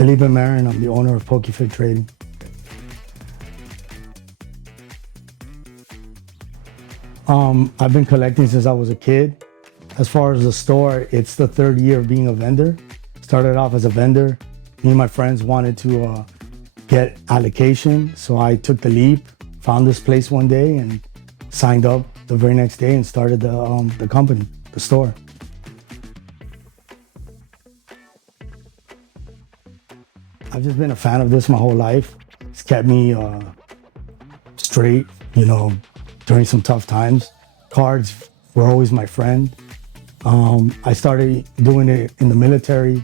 Felipe Marin, I'm the owner of PokeFit Trading. I've been collecting since I was a kid. As far as the store, it's the third year of being a vendor. Started off as a vendor. Me and my friends wanted to get allocation, so I took the leap, found this place one day and signed up the very next day and started the company, the store. I've just been a fan of this my whole life. It's kept me straight, during some tough times. Cards were always my friend. I started doing it in the military,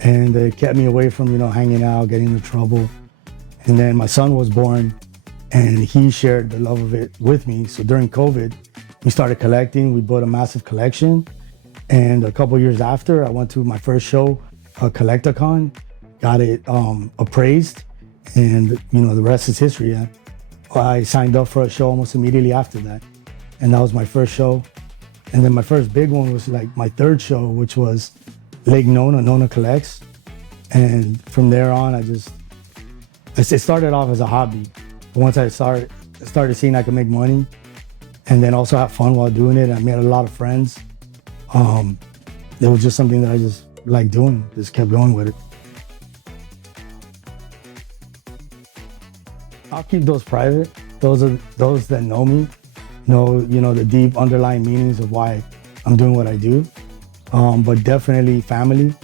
and it kept me away from, hanging out, getting into trouble. And then my son was born, and he shared the love of it with me. So during COVID, we started collecting. We bought a massive collection. And a couple years after, I went to my first show, Collecticon, got it appraised, and the rest is history. Yeah. I signed up for a show almost immediately after that, and that was my first show. And then my first big one was like my third show, which was Lake Nona Collects. And from there on, it started off as a hobby. But once I started seeing I could make money and then also have fun while doing it, I made a lot of friends. It was just something that I just liked doing, just kept going with it. I'll keep those private. Those that know me know, the deep underlying meanings of why I'm doing what I do. But definitely family,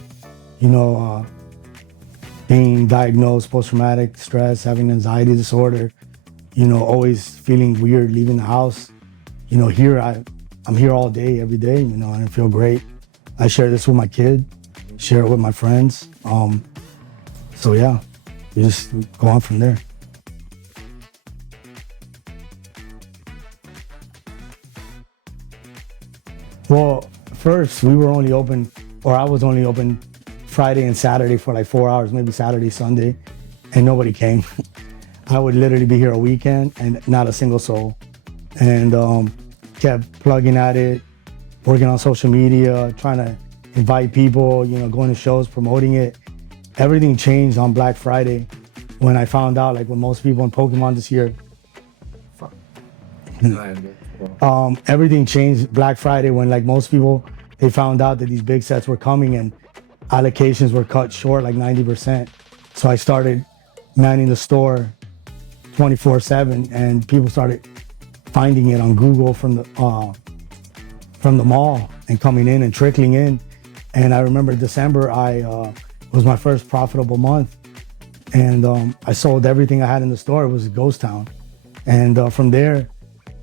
being diagnosed post-traumatic stress, having anxiety disorder, always feeling weird leaving the house. Here I'm here all day, every day, and I feel great. I share this with my kid, share it with my friends. So yeah, you just go on from there. Well, first we were only open, or I was only open Friday and Saturday for like 4 hours, maybe Saturday, Sunday, and nobody came. I would literally be here a weekend and not a single soul. And kept plugging at it, working on social media, trying to invite people, going to shows, promoting it. Everything changed on Black Friday when I found out, like when most people in Pokemon this year, everything changed Black Friday when like most people, they found out that these big sets were coming and allocations were cut short like 90%. So I started manning the store 24/7, and people started finding it on Google from the mall and coming in and trickling in. And I remember December, was my first profitable month, and I sold everything I had in the store. It was a ghost town. And from there,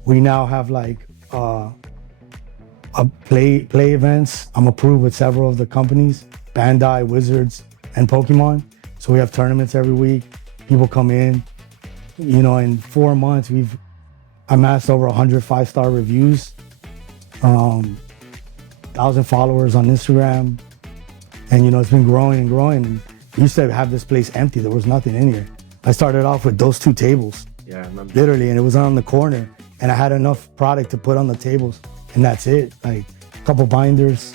we now have like play events. I'm approved with several of the companies, Bandai, Wizards, and Pokemon. So we have tournaments every week. People come in. In 4 months, we've amassed over 100 5-star reviews, 1,000 followers on Instagram. And it's been growing and growing. We used to have this place empty. There was nothing in here. I started off with those 2 tables. Yeah, I remember. Literally, and it was on the corner. And I had enough product to put on the tables, and that's it. Like a couple binders.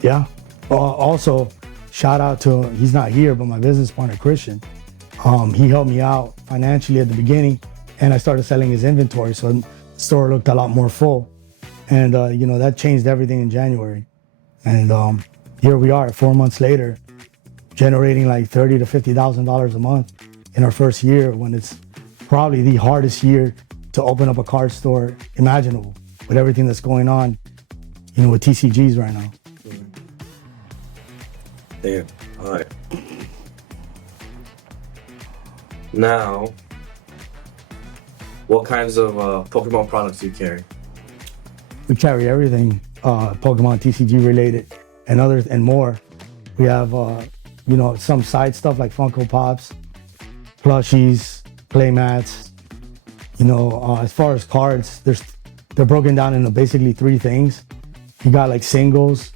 Yeah. Also, shout out to, he's not here, but my business partner, Christian. He helped me out financially at the beginning, and I started selling his inventory, so the store looked a lot more full. And that changed everything in January. And here we are 4 months later, generating like $30,000 to $50,000 a month in our first year, when it's probably the hardest year to open up a card store imaginable, with everything that's going on, with TCGs right now. Damn. All right. Now, what kinds of Pokemon products do you carry? We carry everything Pokemon TCG related and others and more. We have some side stuff like Funko Pops, plushies, play mats. As far as cards, they're broken down into basically 3 things. You got like singles,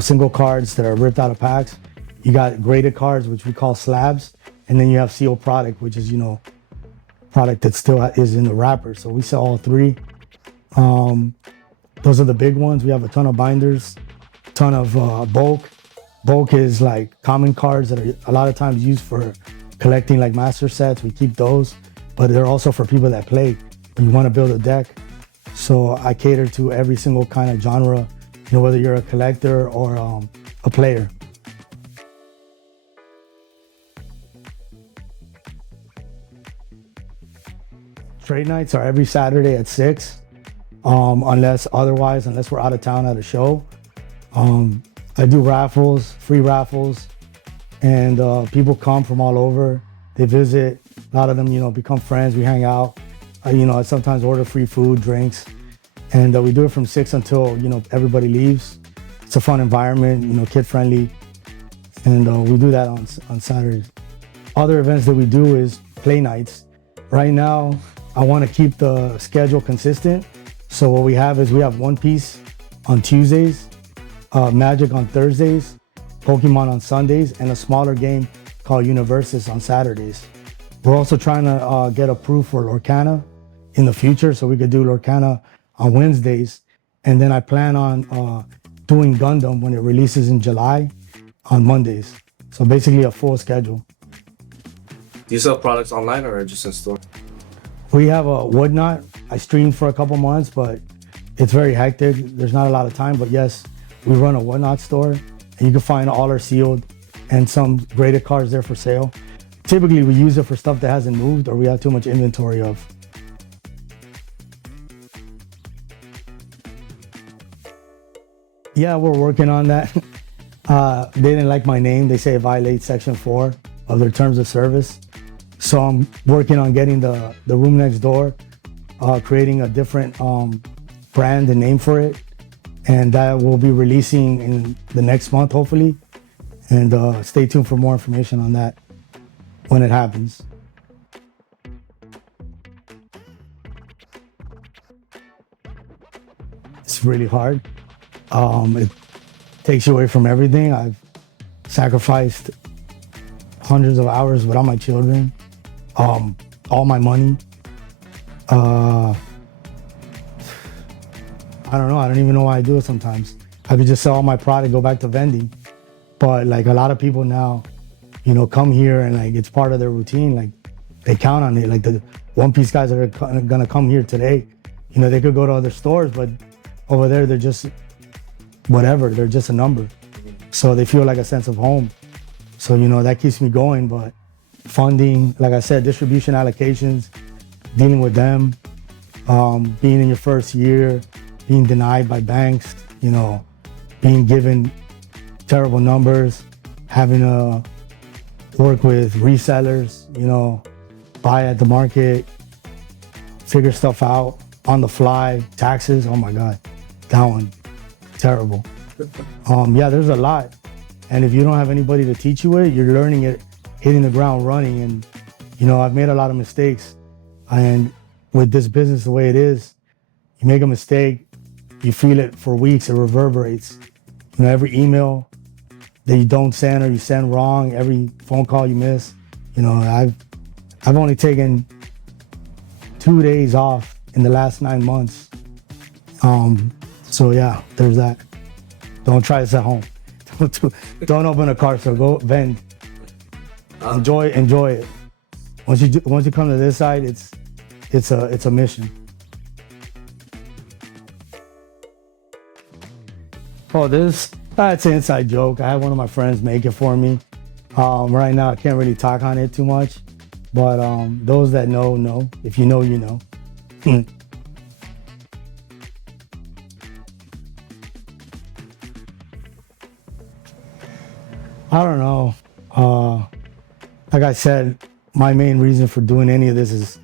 single cards that are ripped out of packs. You got graded cards, which we call slabs, and then you have sealed product, which is product that still is in the wrapper. So we sell all 3. Those are the big ones. We have a ton of binders, ton of bulk, bulk is like common cards that are a lot of times used for collecting like master sets. We keep those, but they're also for people that play. When you want to build a deck. So I cater to every single kind of genre, whether you're a collector or a player. Trade nights are every Saturday at 6, unless we're out of town at a show. I do raffles, free raffles, and people come from all over. They visit. A lot of them, become friends. We hang out. I sometimes order free food, drinks, and we do it from 6 until, everybody leaves. It's a fun environment, kid friendly, and we do that on Saturdays. Other events that we do is play nights. Right now, I want to keep the schedule consistent. So what we have is we have One Piece on Tuesdays, Magic on Thursdays, Pokemon on Sundays, and a smaller game called Universus on Saturdays. We're also trying to get approved for Lorcana in the future, so we could do Lorcana on Wednesdays. And then I plan on doing Gundam when it releases in July on Mondays. So basically a full schedule. Do you sell products online or just in store? We have a Whatnot. I streamed for a couple months, but it's very hectic. There's not a lot of time, but yes, we run a Whatnot store, and you can find all our sealed and some graded cards there for sale. Typically, we use it for stuff that hasn't moved or we have too much inventory of. Yeah, we're working on that. They didn't like my name. They say it violates Section 4 of their terms of service. So I'm working on getting the room next door, creating a different brand and name for it. And that will be releasing in the next month, hopefully. And stay tuned for more information on that when it happens. It's really hard. It takes you away from everything. I've sacrificed hundreds of hours without my children, all my money. I don't know. I don't even know why I do it sometimes. I could just sell all my product, go back to vending. But like a lot of people now, come here and like it's part of their routine. Like they count on it. Like the One Piece guys that are gonna come here today, they could go to other stores, but over there they're just whatever. They're just a number. So they feel like a sense of home. So that keeps me going. But funding, like I said, distribution allocations, dealing with them, being in your first year, being denied by banks, being given terrible numbers, having to work with resellers, buy at the market, figure stuff out on the fly, taxes, oh my God, that one, terrible. Yeah, there's a lot. And if you don't have anybody to teach you it, you're learning it, hitting the ground running. And, I've made a lot of mistakes. And with this business the way it is, you make a mistake, you feel it for weeks, it reverberates. Every email that you don't send or you send wrong, every phone call you miss. I've only taken 2 days off in the last 9 months. So yeah, there's that. Don't try this at home. Don't open a car store, go vend. Enjoy it. Once you come to this side, it's a mission. Oh, that's an inside joke. I had one of my friends make it for me. Right now, I can't really talk on it too much, but those that know. If you know, you know. I don't know. Like I said, my main reason for doing any of this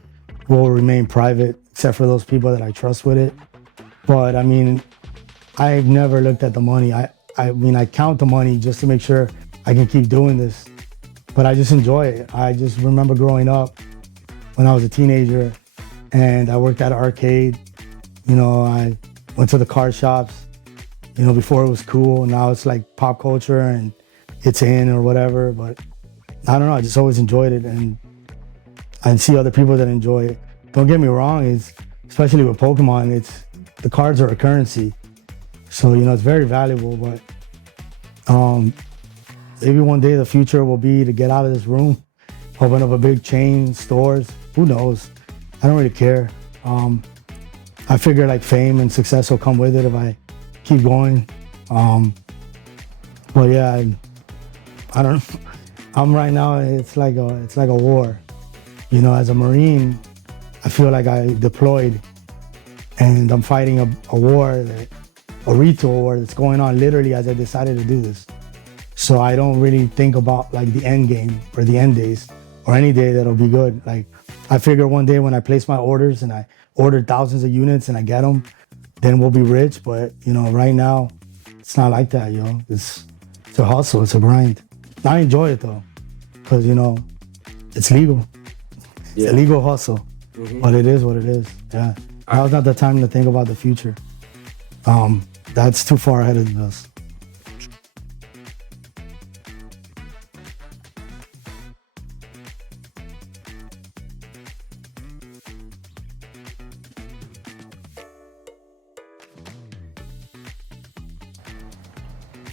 will remain private, except for those people that I trust with it. But I mean, I've never looked at the money. I count the money just to make sure I can keep doing this. But I just enjoy it. I just remember growing up when I was a teenager and I worked at an arcade. I went to the card shops, before it was cool. Now it's like pop culture and it's in or whatever. But I don't know, I just always enjoyed it, and I see other people that enjoy it. Don't get me wrong, especially with Pokemon, the cards are a currency. So, it's very valuable, but maybe one day the future will be to get out of this room, open up a big chain, stores, who knows? I don't really care. I figure like fame and success will come with it if I keep going. But yeah, I don't know. I'm right now, it's like a war. You know, as a Marine, I feel like I deployed and I'm fighting a war, a retool war that's going on literally as I decided to do this. So I don't really think about like the end game or the end days or any day that'll be good. Like I figure one day when I place my orders and I order thousands of units and I get them, then we'll be rich. But you know, right now it's not like that, yo. It's a hustle, it's a grind. I enjoy it though, because you know, it's legal. Yeah. It's a legal hustle, but it is what it is. Yeah. Now's not the time to think about the future. That's too far ahead of us.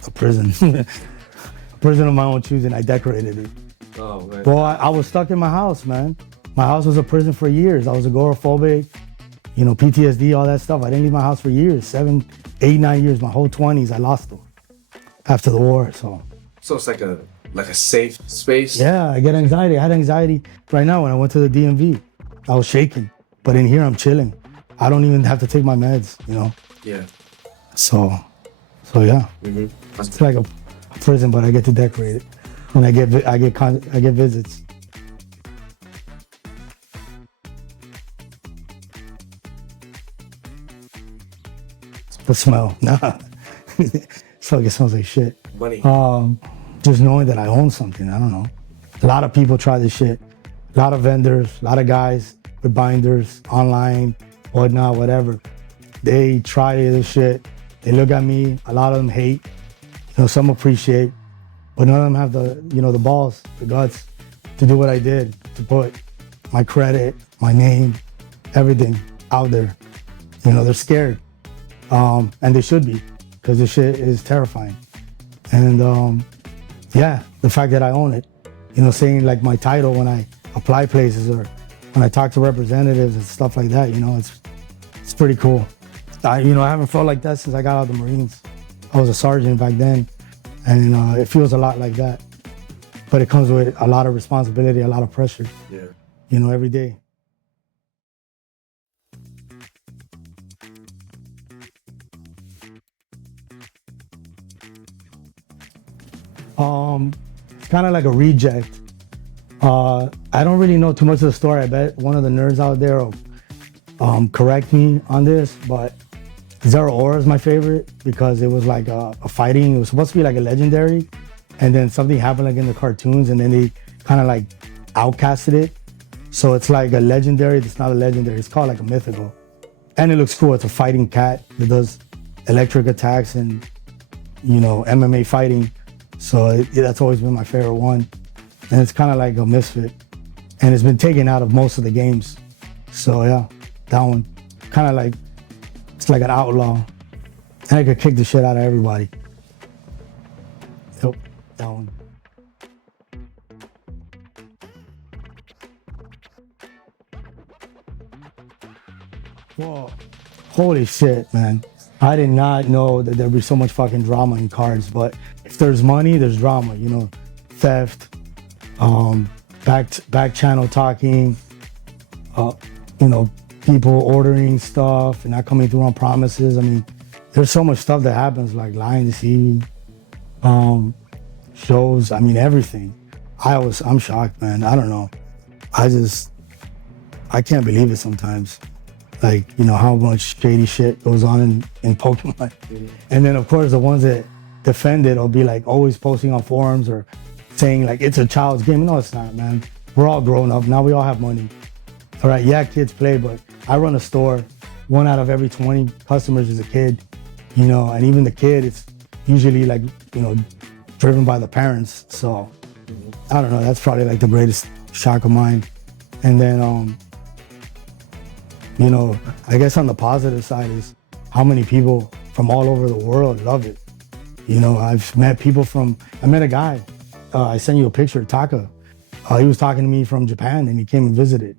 A prison. Prison of my own choosing. I decorated it. Oh, man. Well, I was stuck in my house, man. My house was a prison for years. I was agoraphobic, you know, PTSD, all that stuff. I didn't leave my house for years, 7, 8, 9 years. My whole 20s, I lost them after the war. So So it's like a safe space. yeah, I get anxiety. I had anxiety right now when I went to the DMV. I was shaking, but in here I'm chilling. I don't even have to take my meds, you know. Yeah. So yeah, it's like a prison, but I get to decorate it, and I get visits. The smell, nah. It's like it smells like shit. Money. Just knowing that I own something, I don't know. A lot of people try this shit. A lot of vendors, a lot of guys with binders, online, whatnot, whatever. They try this shit. They look at me. A lot of them hate. You know, some appreciate, but none of them have the, you know, the balls, the guts to do what I did, to put my credit, my name, everything out there. You know, they're scared. And they should be, because this shit is terrifying. And yeah, the fact that I own it, you know, saying like my title when I apply places or when I talk to representatives and stuff like that, you know, it's pretty cool. I haven't felt like that since I got out of the Marines. I was a sergeant back then, and it feels a lot like that. But it comes with a lot of responsibility, a lot of pressure, Yeah. you know, every day. It's kind of like a reject. I don't really know too much of the story. I bet one of the nerds out there will correct me on this, but Zero Aura is my favorite because it was like a fighting. It was supposed to be like a legendary, and then something happened like in the cartoons, and then they kind of like outcasted it. So it's like a legendary that's not a legendary. It's called like a mythical, and it looks cool. It's a fighting cat that does electric attacks and, you know, MMA fighting. So that's always been my favorite one, and it's kind of like a misfit, and it's been taken out of most of the games. So yeah, that one kind of like, it's like an outlaw, and I could kick the shit out of everybody. Yep, that one. Whoa, holy shit, man. I did not know that there'd be so much fucking drama in cards, but if there's money, there's drama, you know, theft, back channel talking, you know, people ordering stuff and not coming through on promises. I mean, there's so much stuff that happens, like lying, deceiving, shows, I mean, everything. I'm shocked, man. I don't know. I can't believe it sometimes. Like, you know, how much shady shit goes on in Pokemon. Mm-hmm. And then, of course, the ones that defend it will be like always posting on forums or saying like it's a child's game. No, it's not, man. We're all grown up. Now we all have money. All right, yeah, kids play, but I run a store. 1 out of every 20 customers is a kid, you know, and even the kid, it's usually like, you know, driven by the parents. So, I don't know, that's probably like the greatest shock of mine. And then, you know, I guess on the positive side is how many people from all over the world love it. You know, I met a guy I sent you a picture of Taka. He was talking to me from Japan, and he came and visited,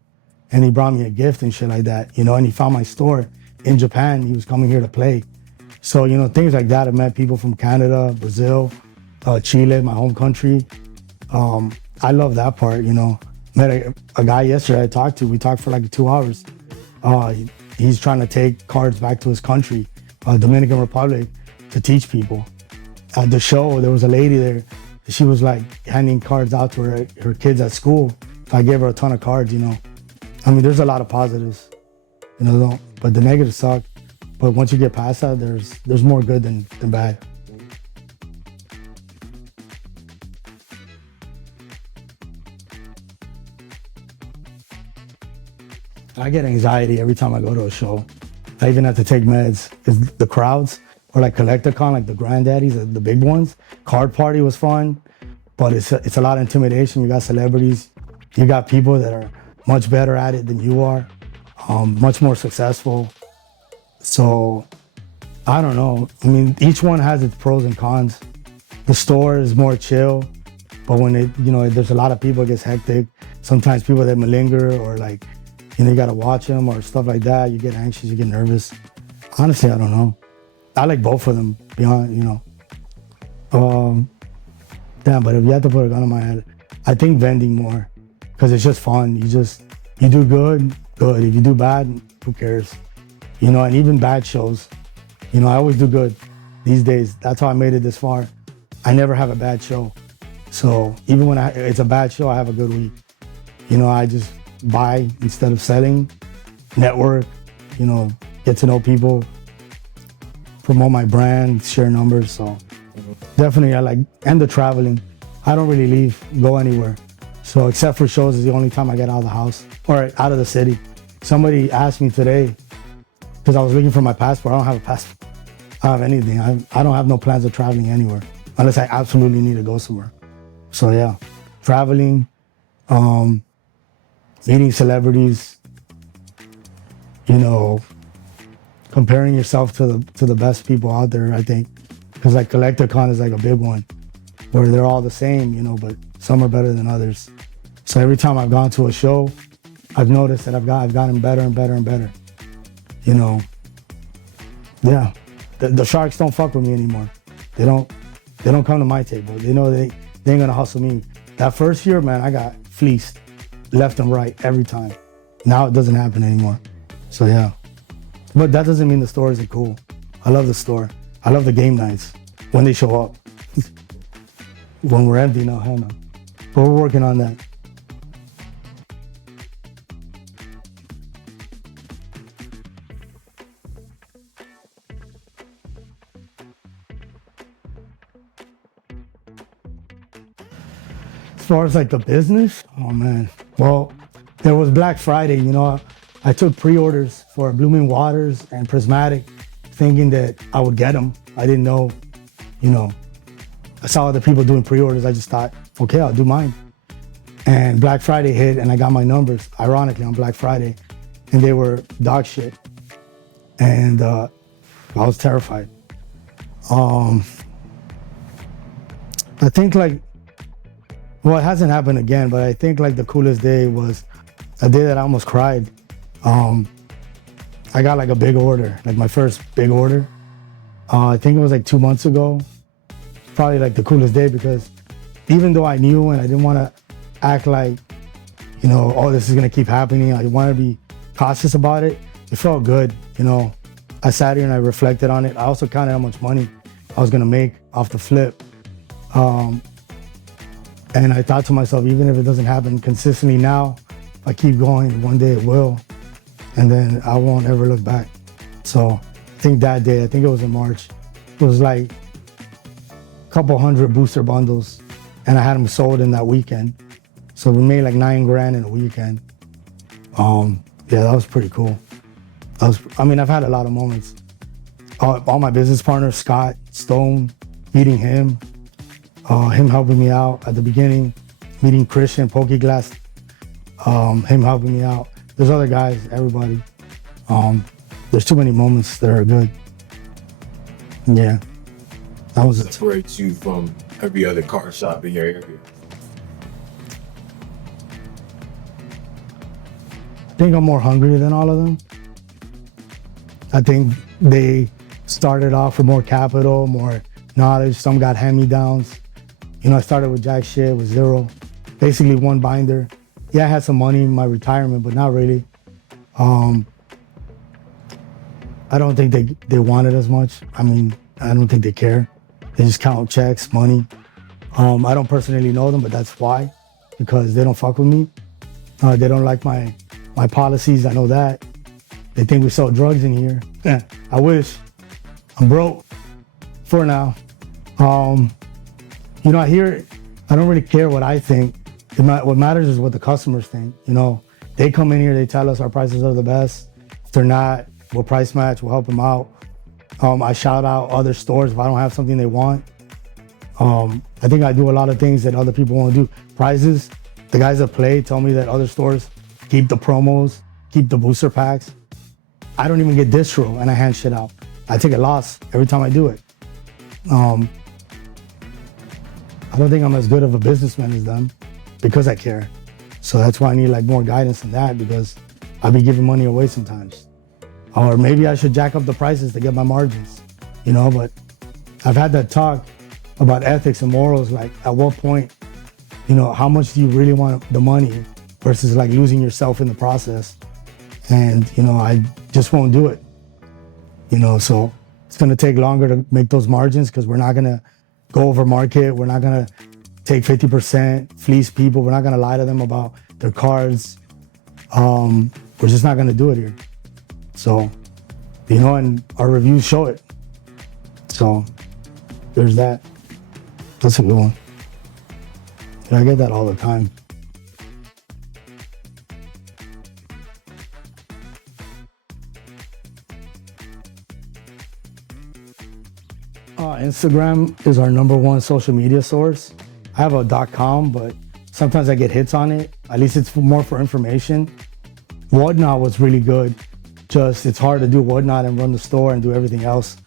and he brought me a gift and shit like that, you know. And he found my store in Japan. He was coming here to play. So, you know, things like that. I met people from Canada, Brazil, Chile, my home country. I love that part, you know. Met a guy yesterday I talked to. We talked for like 2 hours. He's trying to take cards back to his country, Dominican Republic, to teach people. At the show, there was a lady there. She was like handing cards out to her kids at school. I gave her a ton of cards, you know. I mean, there's a lot of positives, you know, but the negatives suck. But once you get past that, there's more good than bad. I get anxiety every time I go to a show. I even have to take meds. It's the crowds, or like Collecticon, like the granddaddies, the big ones. Card Party was fun, but it's a lot of intimidation. You got celebrities, you got people that are much better at it than you are, much more successful. So I don't know. I mean, each one has its pros and cons. The store is more chill, but when there's a lot of people, it gets hectic. Sometimes people that malinger or like, you know, you gotta watch them or stuff like that. You get anxious, you get nervous. Honestly, I don't know. I like both of them, beyond, you know. Damn, but if you had to put a gun on my head, I think vending more, because it's just fun. You do good. If you do bad, who cares? You know, and even bad shows, you know, I always do good these days. That's how I made it this far. I never have a bad show. So even when it's a bad show, I have a good week. You know, I just buy instead of selling, network, you know, get to know people, promote my brand, share numbers. So definitely I like, and the traveling. I don't really go anywhere. So except for shows is the only time I get out of the house or out of the city. Somebody asked me today, because I was looking for my passport. I don't have a passport. I don't have anything. I don't have no plans of traveling anywhere unless I absolutely need to go somewhere. So yeah, traveling, meeting celebrities, you know, comparing yourself to the best people out there, I think. Because like Collecticon is like a big one where they're all the same, you know, but some are better than others. So every time I've gone to a show, I've noticed that I've gotten better and better and better. You know, yeah, the sharks don't fuck with me anymore. They don't come to my table. They know they ain't gonna hustle me. That first year, man, I got fleeced left and right every time. Now it doesn't happen anymore. So yeah, but that doesn't mean the store isn't cool. I love the store. I love the game nights when they show up. When we're empty, no, hell no. But we're working on that. As far as like the business, oh man. Well, there was Black Friday, you know, I took pre-orders for Blooming Waters and Prismatic, thinking that I would get them. I didn't know, you know, I saw other people doing pre-orders. I just thought, okay, I'll do mine. And Black Friday hit and I got my numbers, ironically, on Black Friday, and they were dog shit. And I was terrified. I think like, well, it hasn't happened again, but I think like the coolest day was a day that I almost cried. I got like a big order, like my first big order. I think it was like 2 months ago. Probably like the coolest day because even though I knew and I didn't want to act like, you know, oh, this is gonna keep happening, I wanted to be cautious about it. It felt good, you know. I sat here and I reflected on it. I also counted how much money I was gonna make off the flip. And I thought to myself, even if it doesn't happen consistently now, if I keep going, one day it will. And then I won't ever look back. So I think that day, I think it was in March, it was like a couple hundred booster bundles and I had them sold in that weekend. So we made like $9,000 in a weekend. Yeah, that was pretty cool. I mean, I've had a lot of moments. All my business partners, Scott, Stone, meeting him helping me out at the beginning, meeting Christian, PokeGlass, him helping me out. There's other guys, everybody. There's too many moments that are good. Yeah. That was it. Separates you from every other car shop in your area? I think I'm more hungry than all of them. I think they started off with more capital, more knowledge. Some got hand-me-downs. You know, I started with jack shit, with zero, basically one binder. Yeah, I had some money in my retirement, but not really. I don't think they want it as much. I mean, I don't think they care. They just count checks, money. I don't personally know them, but that's why, because they don't fuck with me. They don't like my policies, I know that. They think we sell drugs in here. I wish. I'm broke for now. You know, I don't really care what I think. What matters is what the customers think. You know, they come in here, they tell us our prices are the best. If they're not, we'll price match, we'll help them out. I shout out other stores if I don't have something they want. I think I do a lot of things that other people won't do. Prizes, the guys that play tell me that other stores keep the promos, keep the booster packs. I don't even get distro and I hand shit out. I take a loss every time I do it. I don't think I'm as good of a businessman as them because I care. So that's why I need like more guidance in that, because I'll be giving money away sometimes. Or maybe I should jack up the prices to get my margins, you know, but I've had that talk about ethics and morals, like at what point, you know, how much do you really want the money versus like losing yourself in the process? And, you know, I just won't do it, you know, so it's going to take longer to make those margins because we're not going to go over market. We're not going to take 50%, fleece people. We're not going to lie to them about their cards. We're just not going to do it here. So, you know, and our reviews show it. So there's that. That's a good one. Yeah, I get that all the time. Instagram is our #1 social media source. I have a .com, but sometimes I get hits on it. At least it's more for information. Whatnot was really good. Just it's hard to do Whatnot and run the store and do everything else.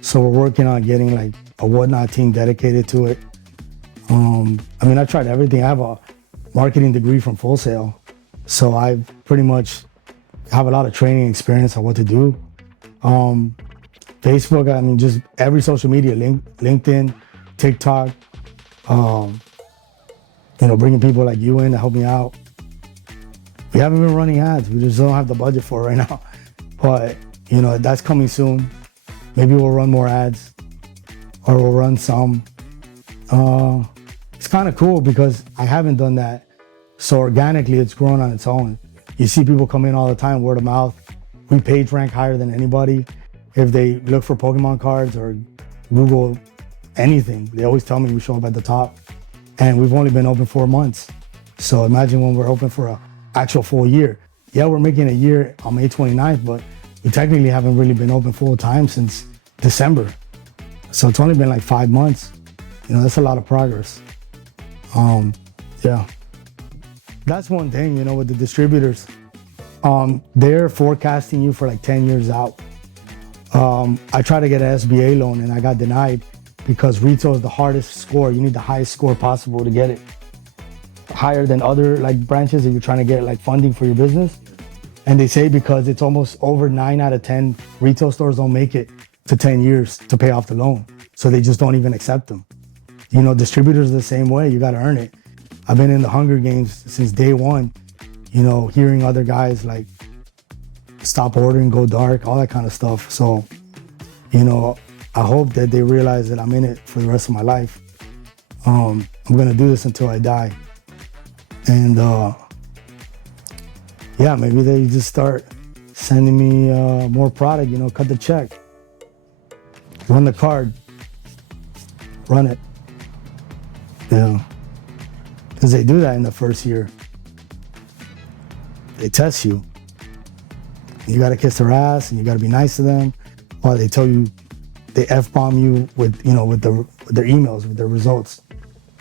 So we're working on getting like a Whatnot team dedicated to it. I mean, I tried everything. I have a marketing degree from Full Sail. So I pretty much have a lot of training experience on what to do. Facebook, I mean, just every social media, LinkedIn, TikTok, you know, bringing people like you in to help me out. We haven't been running ads. We just don't have the budget for it right now. But, you know, that's coming soon. Maybe we'll run more ads or we'll run some. It's kind of cool because I haven't done that. So organically, it's grown on its own. You see people come in all the time, word of mouth. We page rank higher than anybody. If they look for Pokemon cards or Google anything, they always tell me we show up at the top. And we've only been open 4 months. So imagine when we're open for an actual full year. Yeah, we're making a year on May 29th, but we technically haven't really been open full time since December. So it's only been like 5 months. You know, that's a lot of progress. Yeah. That's one thing, you know, with the distributors. They're forecasting you for like 10 years out. I tried to get an SBA loan and I got denied because retail is the hardest score. You need the highest score possible to get it. Higher than other like branches that you're trying to get like funding for your business. And they say because it's almost over 9 out of 10 retail stores don't make it to 10 years to pay off the loan. So they just don't even accept them. You know, distributors are the same way. You got to earn it. I've been in the Hunger Games since day one, you know, hearing other guys like stop ordering, go dark, all that kind of stuff. So, you know, I hope that they realize that I'm in it for the rest of my life. I'm going to do this until I die. And yeah, maybe they just start sending me more product, you know, cut the check. Run the card. Run it. Yeah. Because they do that in the first year. They test you. You got to kiss their ass and you got to be nice to them. Or they tell you, they F-bomb you with, you know, with their emails, with their results.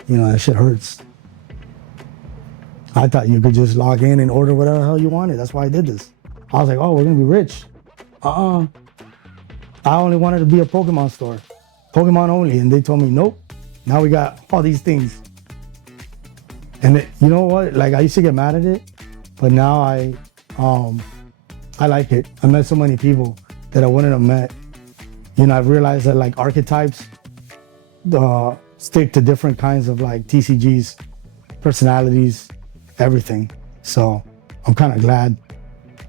You know, that shit hurts. I thought you could just log in and order whatever the hell you wanted. That's why I did this. I was like, oh, we're going to be rich. I only wanted to be a Pokemon store. Pokemon only. And they told me, nope, now we got all these things. And you know what? Like, I used to get mad at it, but now I like it. I met so many people that I wouldn't have met. You know, I've realized that like archetypes stick to different kinds of like TCGs, personalities, everything. So I'm kind of glad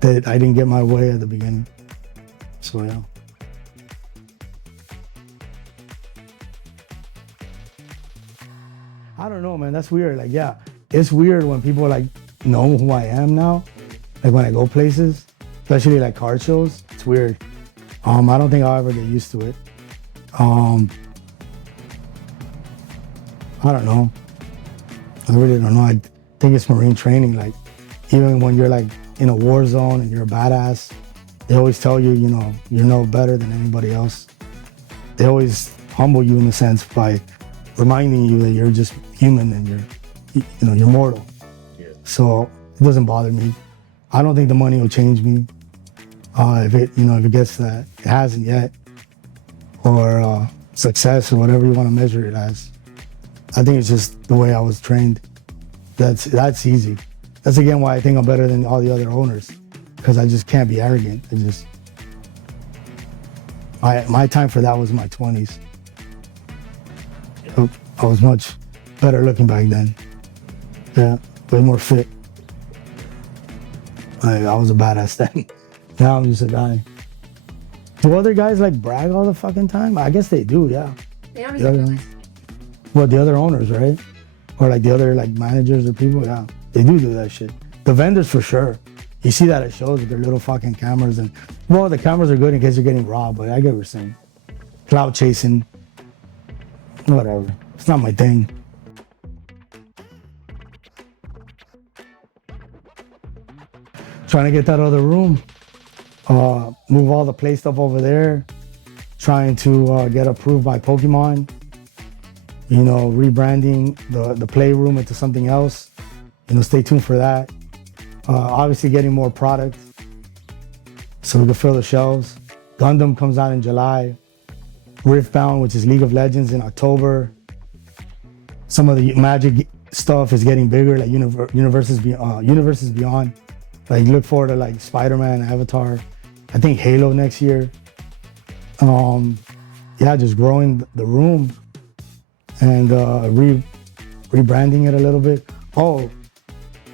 that I didn't get my way at the beginning. So yeah. I don't know, man. That's weird. Like, yeah, it's weird when people like know who I am now. Like when I go places, especially like card shows, it's weird. I don't think I'll ever get used to it. I don't know. I really don't know. I think it's Marine training. Like, even when you're like in a war zone and you're a badass, they always tell you, you know, you're no better than anybody else. They always humble you in a sense by reminding you that you're just human and you're mortal. Yeah. So it doesn't bother me. I don't think the money will change me. If it gets to that, it hasn't yet, or success or whatever you want to measure it as. I think it's just the way I was trained. That's easy. That's again why I think I'm better than all the other owners, because I just can't be arrogant. My time for that was my 20s. I was much better looking back then. Yeah, way more fit. I was a badass then. Now I'm just a guy. Do other guys like brag all the fucking time? I guess they do, yeah. They always realize. Well, the other owners, right? Or like the other like managers or people, yeah. They do that shit. The vendors for sure. You see that at shows with their little fucking cameras and, well, the cameras are good in case you're getting robbed, but I get what you're saying. Cloud chasing, whatever. It's not my thing. Trying to get that other room. Move all the play stuff over there. Trying to get approved by Pokemon. You know, rebranding the playroom into something else. You know, stay tuned for that. Obviously getting more product so we can fill the shelves. Gundam comes out in July. Riftbound, which is League of Legends, in October. Some of the Magic stuff is getting bigger, like Universes Beyond. Like, look forward to like Spider-Man, Avatar. I think Halo next year. Yeah, just growing the room and rebranding it a little bit. Oh,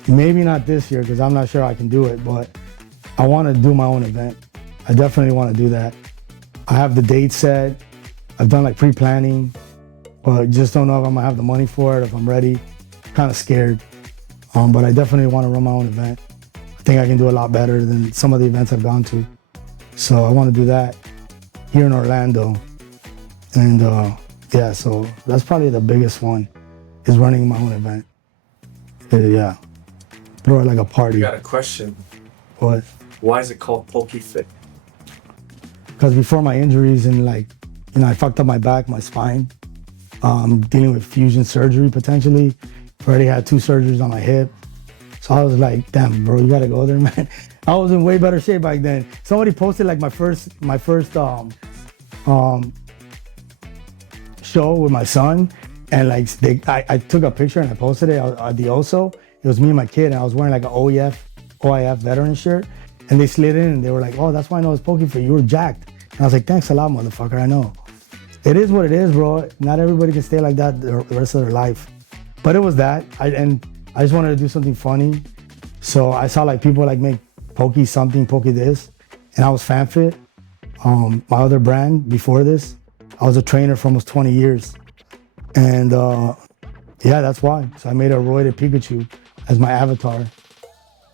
maybe not this year because I'm not sure I can do it, but I want to do my own event. I definitely want to do that. I have the date set. I've done like pre-planning, but just don't know if I'm gonna have the money for it, if I'm ready. Kind of scared, but I definitely want to run my own event. I think I can do a lot better than some of the events I've gone to. So I want to do that here in Orlando. And yeah, so that's probably the biggest one, is running my own event. Yeah, throw it like a party. I got a question. What? Why is it called PokeFit? Because before my injuries and like, you know, I fucked up my back, my spine, dealing with fusion surgery potentially. Already had 2 surgeries on my hip. So I was like, damn, bro, you gotta go there, man. I was in way better shape back then. Somebody posted like my first show with my son, and like I took a picture and I posted it at the OSO. It was me and my kid, and I was wearing like an OIF veteran shirt, and they slid in and they were like, oh, that's why I know it's PokeFit. You were jacked. And I was like, thanks a lot, motherfucker. I know. It is what it is, bro. Not everybody can stay like that the rest of their life. But it was that, and I just wanted to do something funny. So I saw like people like make Poke something, Poke this, and I was FanFit. My other brand before this, I was a trainer for almost 20 years. And yeah, that's why. So I made a roided Pikachu as my avatar.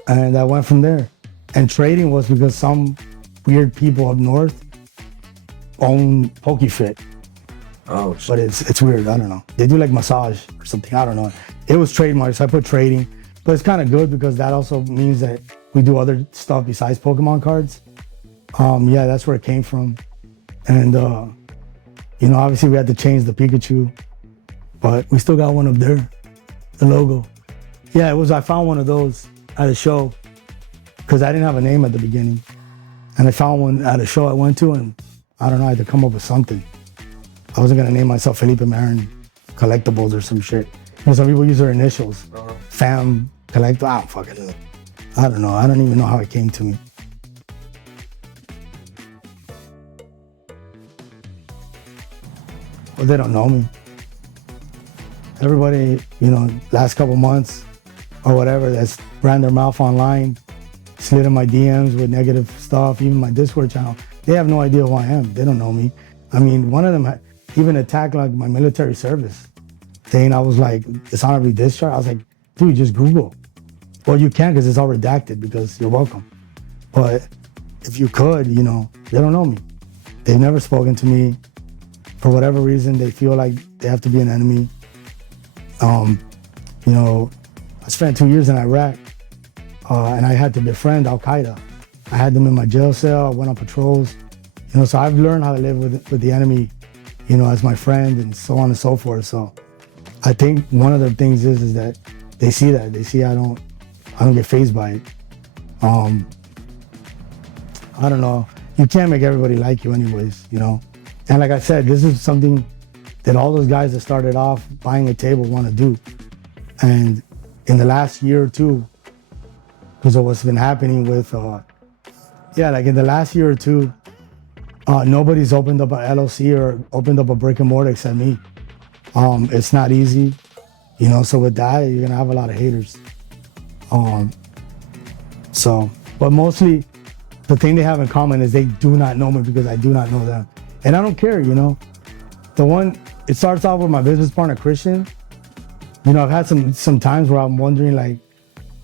And I went from there. And trading was because some weird people up north own PokeFit. Oh, shit. But it's weird, I don't know. They do like massage or something, I don't know. It was trademarked, so I put trading. But it's kind of good because that also means that we do other stuff besides Pokemon cards. Yeah, that's where it came from. And you know, obviously we had to change the Pikachu, but we still got one up there, the logo. Yeah, I found one of those at a show because I didn't have a name at the beginning. And I found one at a show I went to, and I don't know, I had to come up with something. I wasn't gonna name myself Felipe Marin Collectibles or some shit. You know, some people use their initials. Fam Collector. I don't fucking know. I don't know. I don't even know how it came to me. But they don't know me. Everybody, you know, last couple months or whatever that's ran their mouth online, slid in my DMs with negative stuff, even my Discord channel, they have no idea who I am. They don't know me. I mean, one of them even attacked like my military service, saying I was like dishonorably discharged. I was like, dude, just Google. Well, you can because it's all redacted because you're welcome. But if you could, you know, they don't know me. They've never spoken to me. For whatever reason, they feel like they have to be an enemy. You know, I spent 2 years in Iraq and I had to befriend Al-Qaeda. I had them in my jail cell, I went on patrols. You know, so I've learned how to live with the enemy, you know, as my friend and so on and so forth. So I think one of the things is that they see that. They see I don't get fazed by it. I don't know. You can't make everybody like you anyways, you know? And like I said, this is something that all those guys that started off buying a table want to do. And in the last year or two, because of what's been happening with, like in the last year or two, nobody's opened up a LOC or opened up a brick and mortar except me. It's not easy, you know, so with that, you're gonna have a lot of haters. But mostly the thing they have in common is they do not know me because I do not know them. And I don't care, you know. It starts off with my business partner, Christian. You know, I've had some times where I'm wondering like,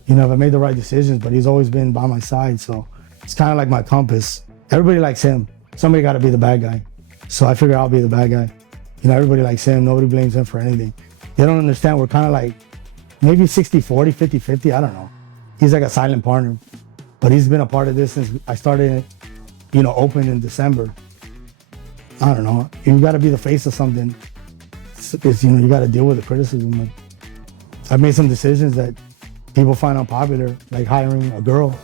you know, if I made the right decisions, but he's always been by my side. So it's kind of like my compass. Everybody likes him. Somebody got to be the bad guy. So I figure I'll be the bad guy. You know, everybody likes him. Nobody blames him for anything. They don't understand. We're kind of like maybe 60-40, 50-50. I don't know. He's like a silent partner, but he's been a part of this since I started, you know, open in December. I don't know. You got to be the face of something. It's, you know, you got to deal with the criticism. I've made some decisions that people find unpopular, like hiring a girl,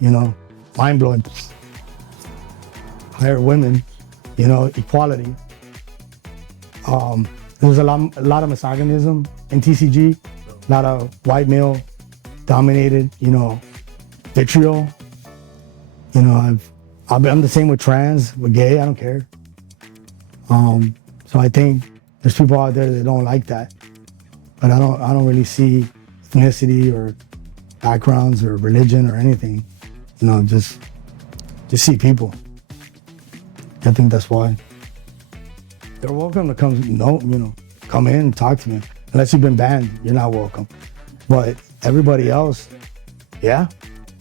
you know, mind blowing. Hire women, you know, equality. There's a lot of misogynism in TCG, a lot of white male dominated, you know, vitriol. You know, I'm the same with trans, with gay, I don't care. So I think there's people out there that don't like that, but I don't really see ethnicity or backgrounds or religion or anything. You know, just see people. I think that's why. They're welcome to come in and talk to me. Unless you've been banned, you're not welcome. But everybody else, yeah.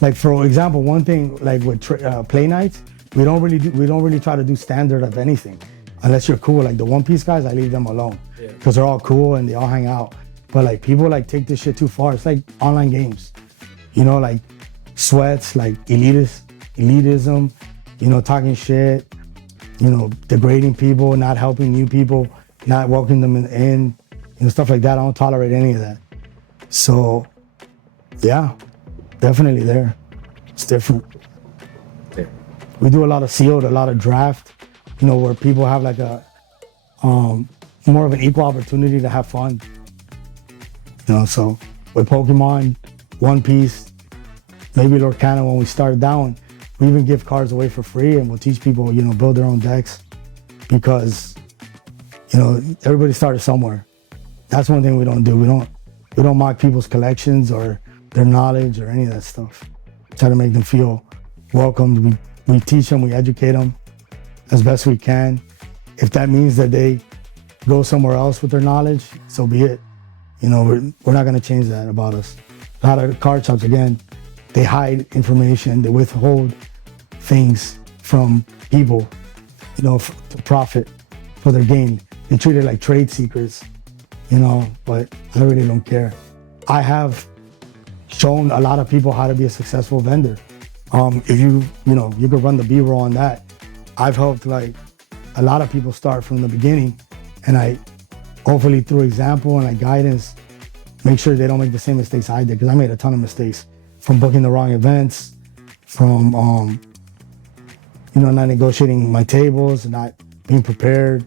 Like for example, one thing like with play nights, we don't really try to do standard of anything. Unless you're cool, like the One Piece guys, I leave them alone because they're all cool and they all hang out. But like people like take this shit too far. It's like online games, you know, like sweats, like elitism, you know, talking shit, you know, degrading people, not helping new people, not welcoming them in, you know, stuff like that. I don't tolerate any of that. So, yeah, definitely there. It's different. Yeah. We do a lot of sealed, a lot of draft. You know, where people have like a more of an equal opportunity to have fun. You know, so with Pokemon, One Piece, maybe Lorcana, when we started down, we even give cards away for free and we'll teach people, you know, build their own decks because, you know, everybody started somewhere. That's one thing we don't do. We don't mock people's collections or their knowledge or any of that stuff. Try to make them feel welcomed. We teach them, we educate them as best we can. If that means that they go somewhere else with their knowledge, so be it. You know, we're not gonna change that about us. A lot of card shops, again, they hide information, they withhold things from people, you know, to profit for their gain. They treat it like trade secrets, you know, but I really don't care. I have shown a lot of people how to be a successful vendor. If you could run the B-roll on that. I've helped like a lot of people start from the beginning, and I hopefully through example and like guidance, make sure they don't make the same mistakes I did, because I made a ton of mistakes from booking the wrong events, from not negotiating my tables and not being prepared,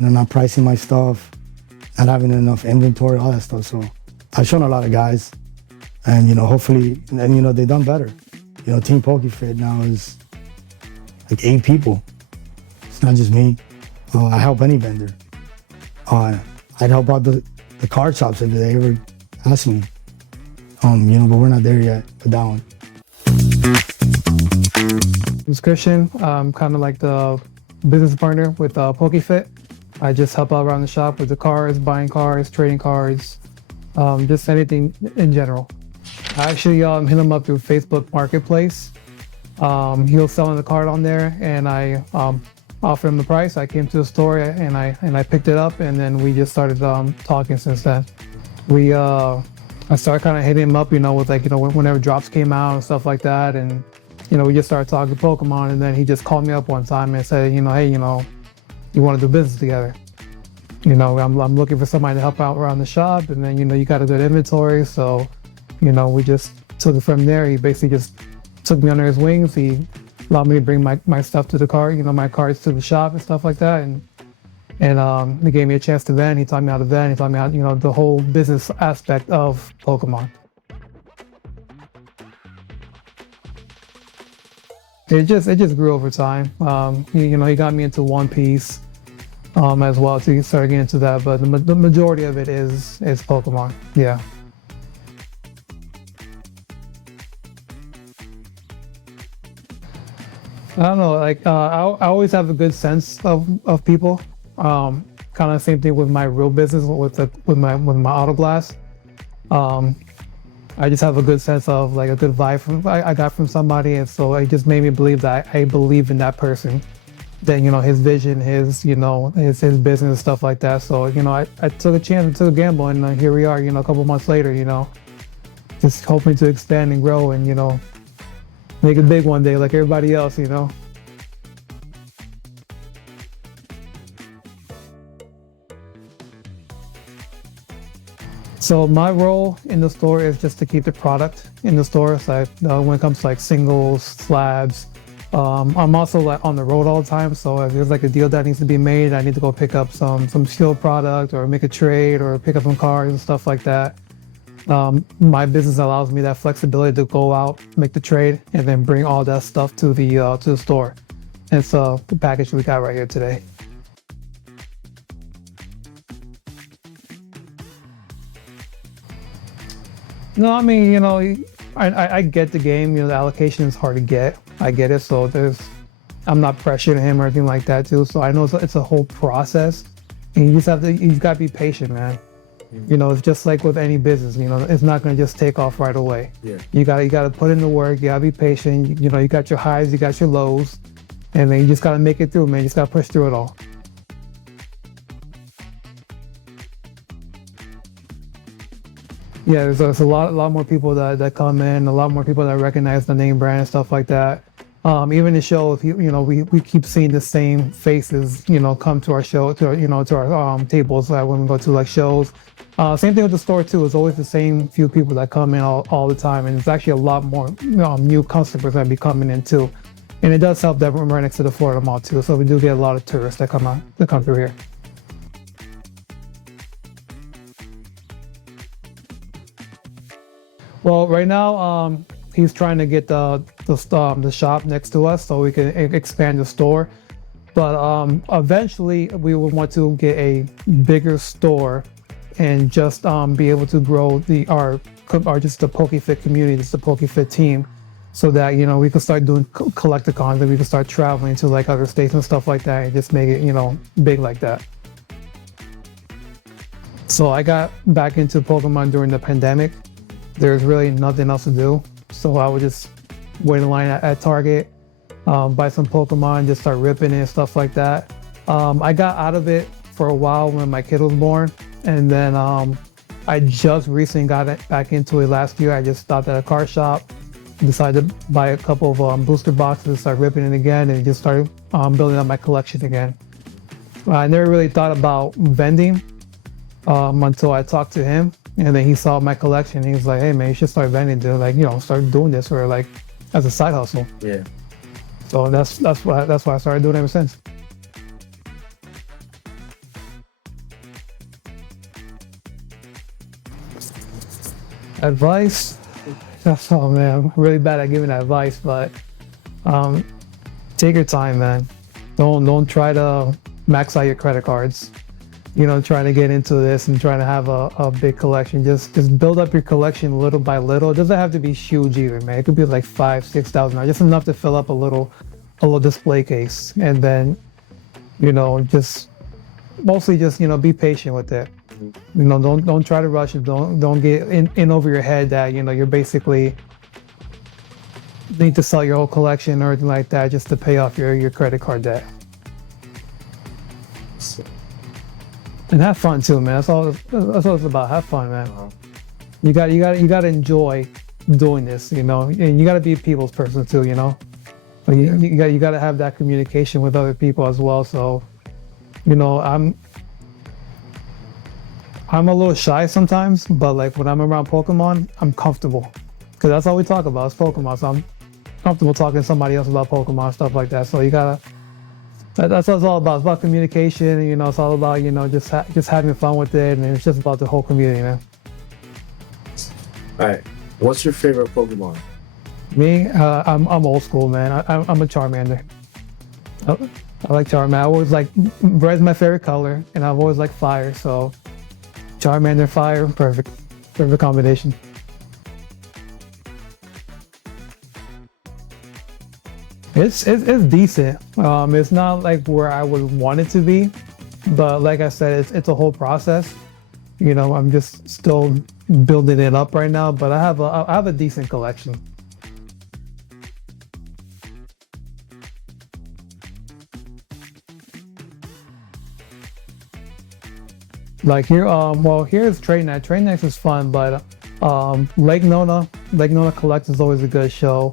not pricing my stuff, not having enough inventory, all that stuff. So I've shown a lot of guys, and hopefully, and they've done better. Team PokeFit now is like 8 people. It's not just me. I help any vendor. I'd help out the card shops if they ever ask me. But we're not there yet with that one. I'm Christian. I'm kind of like the business partner with PokeFit. I just help out around the shop with the cards, buying cards, trading cards, just anything in general. I actually hit him up through Facebook Marketplace. He was selling the card on there, and I offered him the price. I came to the store and I picked it up, and then we just started talking since then. I started kind of hitting him up, with whenever drops came out and stuff like that, and we just started talking Pokemon, and then he just called me up one time and said, hey, you want to do business together? I'm looking for somebody to help out around the shop, and then you got a good inventory, so we just took it from there. He basically just took me under his wings. He allowed me to bring my stuff to the car, my cards to the shop and stuff like that, and he gave me a chance to vend. He taught me how to vend. He taught me how, the whole business aspect of Pokemon. It just grew over time. He got me into One Piece as well, so he started getting into that. But the majority of it is Pokemon. Yeah. I don't know. Like I always have a good sense of people. Kind of the same thing with my real business with my auto glass. I just have a good sense of like a good vibe I got from somebody, and so it just made me believe that I believe in that person, that his vision, his business, stuff like that. So I took a chance, I took a gamble, and here we are, a couple months later, just hoping to expand and grow and make it big one day like everybody else. So my role in the store is just to keep the product in the store. So when it comes to like singles, slabs, I'm also like on the road all the time. So if there's like a deal that needs to be made, I need to go pick up some skill product or make a trade or pick up some cards and stuff like that. My business allows me that flexibility to go out, make the trade, and then bring all that stuff to the store. And so the package we got right here today. No, I mean, I get the game. The allocation is hard to get. I get it. So I'm not pressuring him or anything like that too. So I know it's a whole process, and you got to be patient, man. It's just like with any business. It's not going to just take off right away. Yeah. You got to put in the work. You got to be patient. You got your highs, you got your lows, and then you just got to make it through, man. You just got to push through it all. Yeah, there's a lot more people that come in, a lot more people that recognize the name brand and stuff like that. Even the show, we keep seeing the same faces, come to our show, to our tables when we go to like shows. Same thing with the store too. It's always the same few people that come in all the time, and it's actually a lot more new customers that be coming in too. And it does help that we're right next to the Florida Mall too, so we do get a lot of tourists that come through here. Well, right now, he's trying to get the shop next to us so we can expand the store. But eventually, we would want to get a bigger store and just be able to grow just the PokeFit community, just the PokeFit team, so that we can start doing collecticons and we can start traveling to like other states and stuff like that, and just make it big like that. So I got back into Pokemon during the pandemic. There's really nothing else to do, so I would just wait in line at Target, buy some Pokemon, just start ripping it and stuff like that. I got out of it for a while when my kid was born, and then I just recently got back into it last year. I just stopped at a car shop, decided to buy a couple of booster boxes, start ripping it again, and just started building up my collection again. I never really thought about vending until I talked to him. And then he saw my collection. And he was like, "Hey man, you should start vending, dude. Like, start doing this or like as a side hustle." Yeah. So that's why I started doing it ever since. Advice? Oh man, I'm really bad at giving advice, but take your time, man. Don't try to max out your credit cards. You know, trying to get into this and trying to have a big collection. Just build up your collection little by little. It doesn't have to be huge either, man. It could be like $5,000-$6,000, just enough to fill up a little display case, and then, you know, just mostly just, you know, be patient with it. You know, don't try to rush it. Don't get in over your head that, you know, you're basically need to sell your whole collection or anything like that just to pay off your credit card debt. And have fun too, man. That's all it's about. Have fun, man. You got to enjoy doing this, you know, and you got to be a people's person too, you know. But you got to have that communication with other people as well. So, you know, I'm a little shy sometimes, but like when I'm around Pokemon, I'm comfortable because that's all we talk about is Pokemon. So I'm comfortable talking to somebody else about Pokemon, stuff like that. So you gotta. That's what it's all about. It's about communication. You know, it's all about, you know, just having fun with it, and it's just about the whole community, man. All right. What's your favorite Pokemon? Me, I'm old school, man. I'm a Charmander. I like Charmander. I always like red's my favorite color, and I've always liked fire. So Charmander, fire, perfect combination. It's decent. It's not like where I would want it to be, but like I said, it's a whole process. You know, I'm just still building it up right now, but I have a decent collection. Like here, well, here's Trade Night. Trade Night is fun, but Lake Nona Collect is always a good show.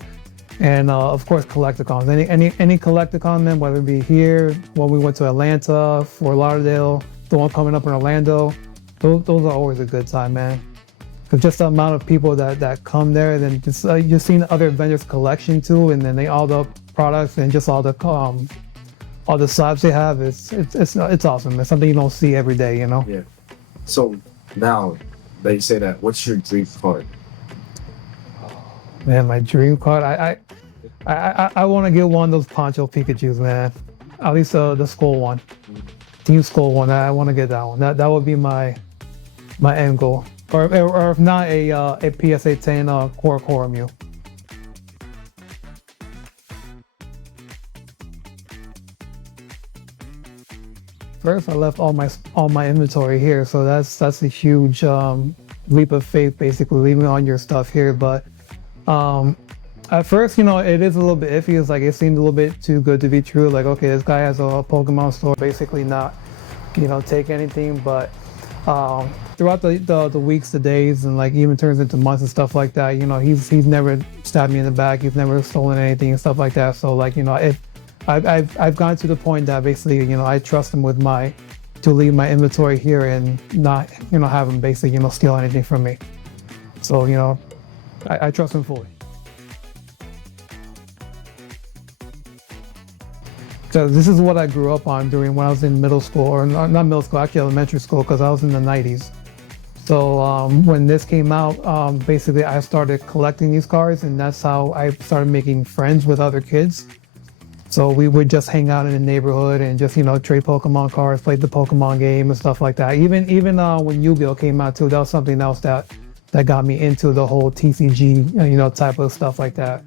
And of course, Collecticons. Any Collecticon, man, whether it be here, when we went to Atlanta, Fort Lauderdale, the one coming up in Orlando, those are always a good time, man. Because just the amount of people that come there, and then just seeing other vendors' collection too, and then all the products and just all the slabs they have, it's awesome. It's something you don't see every day, you know. Yeah. So now that you say that, what's your dream card? Man, my dream card. I want to get one of those Poncho Pikachus, man. At least the Skull one, Team Skull one. I want to get that one. That would be my end goal. Or if not, a PSA 10 Core Mew. First, I left all my inventory here, so that's a huge leap of faith, basically leaving all your stuff here. But at first, you know, it is a little bit iffy. It's like it seemed a little bit too good to be true. Like, okay, this guy has a Pokemon store, basically not, you know, take anything. But throughout the weeks, the days, and like even turns into months and stuff like that, you know, he's never stabbed me in the back. He's never stolen anything and stuff like that. So like, you know, I've gotten to the point that basically, you know, I trust him with to leave my inventory here and not, you know, have him basically, you know, steal anything from me. So, you know, I trust him fully. Because this is what I grew up on when I was in middle school, or not middle school, actually elementary school, because I was in the 90s. So when this came out, basically I started collecting these cards, and that's how I started making friends with other kids. So we would just hang out in the neighborhood and just, you know, trade Pokemon cards, play the Pokemon game and stuff like that. Even when Yu-Gi-Oh came out too, that was something else that got me into the whole TCG, you know, type of stuff like that.